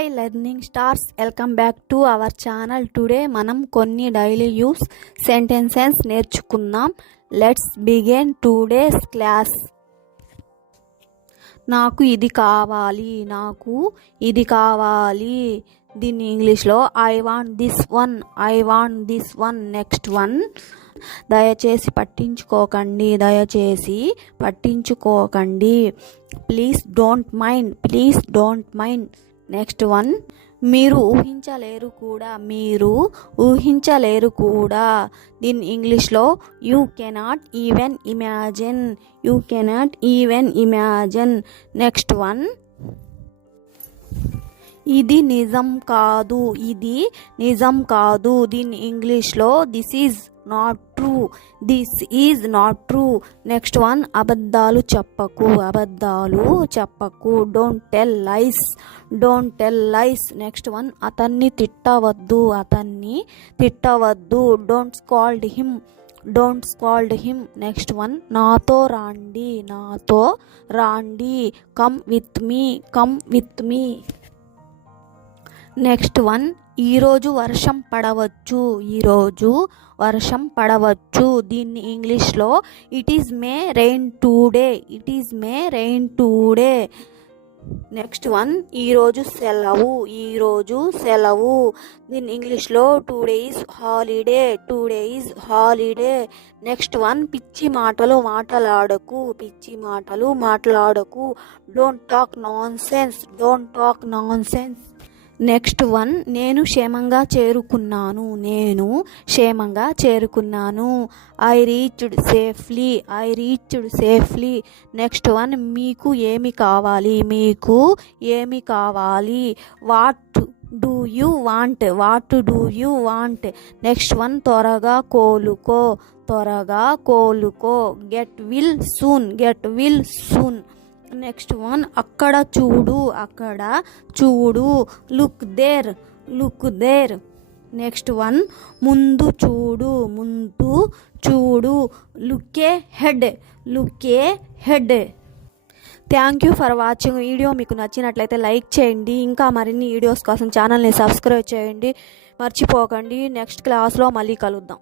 Hi learning stars, welcome back to our channel. Today మనం కొన్ని daily use sentences నేర్చుకుందాం. Let's begin today's class. నాకు ఇది కావాలి, నాకు ఇది కావాలి. దీన్ని ఇంగ్లీష్లో I want this one, I want this one. Next one, దయచేసి పట్టించుకోకండి, దయచేసి పట్టించుకోకండి. Please don't mind, please don't mind. Next one, మీరు ఊహించలేరు కూడా, మీరు ఊహించలేరు కూడా. దీని ఇంగ్లీష్లో you cannot even imagine, you cannot even imagine. Next one, ఇది నిజం కాదు, ఇది నిజం కాదు. దీని ఇంగ్లీష్లో this is not true, this is not true. Next one, అబద్ధాలు చెప్పకు, అబద్ధాలు చెప్పకు. Don't tell lies, don't tell lies. Next one, అతన్ని తిట్టవద్దు, అతన్ని తిట్టవద్దు. Don't scold him, don't scold him. Next one, నాతో రాండి, నాతో రాండి. Come with me, come with me. Next one, ఈరోజు వర్షం పడవచ్చు, ఈరోజు వర్షం పడవచ్చు. దీన్ని ఇంగ్లీష్లో it is may rain today, it is may rain today. Next one, ఈరోజు సెలవు, ఈరోజు సెలవు. దీని ఇంగ్లీష్లో today is holiday, today is holiday. Next one, పిచ్చి మాటలు మాట్లాడకు, పిచ్చి మాటలు మాట్లాడకు. Don't talk nonsense, don't talk nonsense. Next one, నేను క్షేమంగా చేరుకున్నాను, నేను క్షేమంగా చేరుకున్నాను. I reached safely, I reached safely. Next one, మీకు ఏమి కావాలి, మీకు ఏమి కావాలి. What do you want, what do you want. Next one, త్వరగా కోలుకో, త్వరగా కోలుకో. Get well soon, get well soon. Next one, అక్కడ చూడు, అక్కడ చూడు. Look there, look there. Next one, ముందు చూడు, ముందు చూడు. Look ahead, look ahead. Thank you for watching. Video మీకు నచ్చినట్లయితే లైక్ చేయండి. ఇంకా మరిన్ని వీడియోస్ కోసం ఛానల్ని సబ్స్క్రైబ్ చేయండి, మర్చిపోకండి. నెక్స్ట్ క్లాస్లో మళ్ళీ కలుద్దాం.